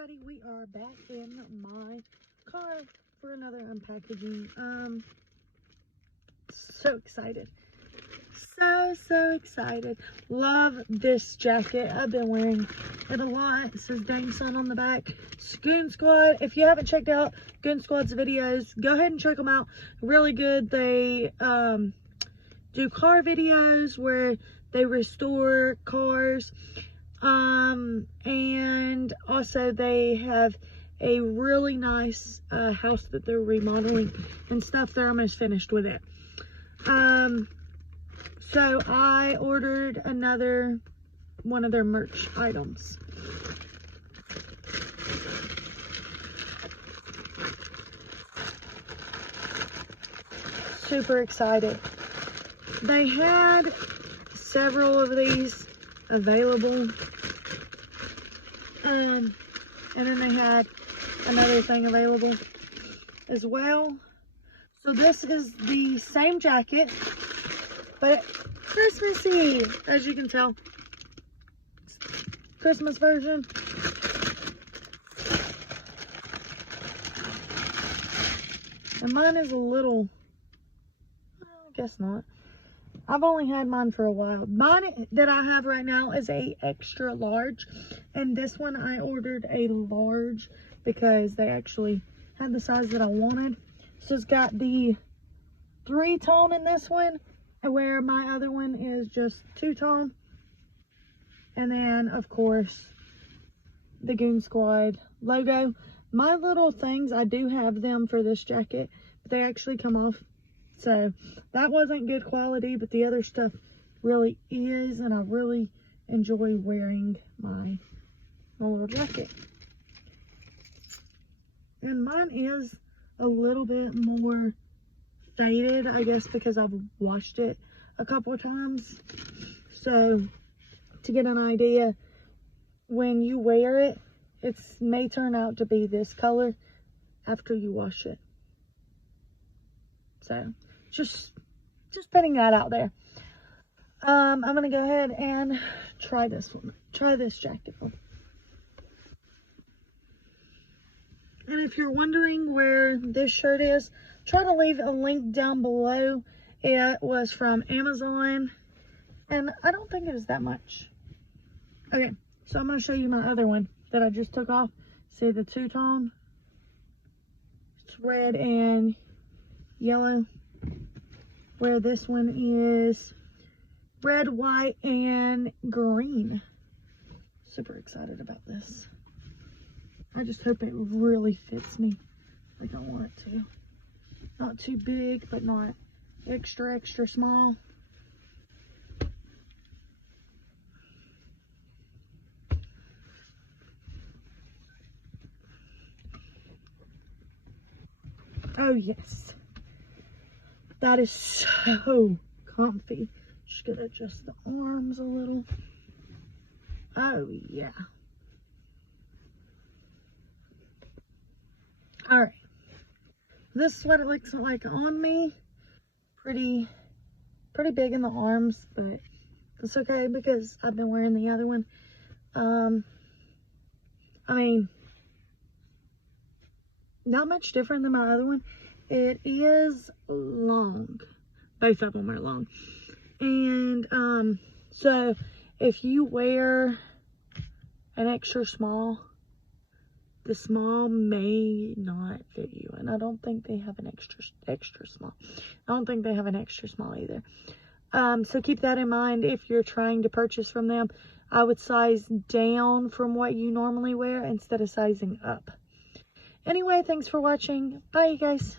everybody, we are back in my car for another unpackaging. So excited. So excited. Love this jacket. I've been wearing it a lot. It says Dang Son on the back. It's Goonzquad. If you haven't checked out Goonzquad's videos, go ahead and check them out. Really good. They do car videos where they restore cars. And also they have a really nice house that they're remodeling and stuff. They're almost finished with it. So I ordered another one of their merch items. Super excited. They had several of these available. And then they had another thing available as well. So this is the same jacket, but Christmassy, as you can tell. Christmas version. And mine is a little, I guess not. I've only had mine for a while. Mine that I have right now is a extra large. And this one I ordered a large because they actually had the size that I wanted. So it's got the 3-tone in this one, where my other one is just 2-tone. And then, of course, the Goonzquad logo. My little things, I do have them for this jacket, but they actually come off. So that wasn't good quality, but the other stuff really is, and I really enjoy wearing my little jacket. And mine is a little bit more faded, I guess, because I've washed it a couple of times. So to get an idea, when you wear it, it may turn out to be this color after you wash it. So just putting that out there. I'm gonna go ahead and try this jacket on. And if you're wondering where this shirt is, try to leave a link down below. It was from Amazon, and I don't think it was that much. Okay, so I'm gonna show you my other one that I just took off. See the 2-tone? It's red and yellow, where this one is red, white, and green. Super excited about this. I just hope it really fits me like I want it to. Not too big, but not extra small. Oh yes, that is so comfy. Just gonna adjust the arms a little. Oh yeah. All right, this is what it looks like on me. Pretty big in the arms, but it's okay because I've been wearing the other one. I mean, not much different than my other one. It is long. Both of them are long. And so if you wear an extra small, the small may not fit you. And I don't think they have an extra small. I don't think they have an extra small either. So keep that in mind if you're trying to purchase from them. I would size down from what you normally wear instead of sizing up. Anyway, thanks for watching. Bye, you guys.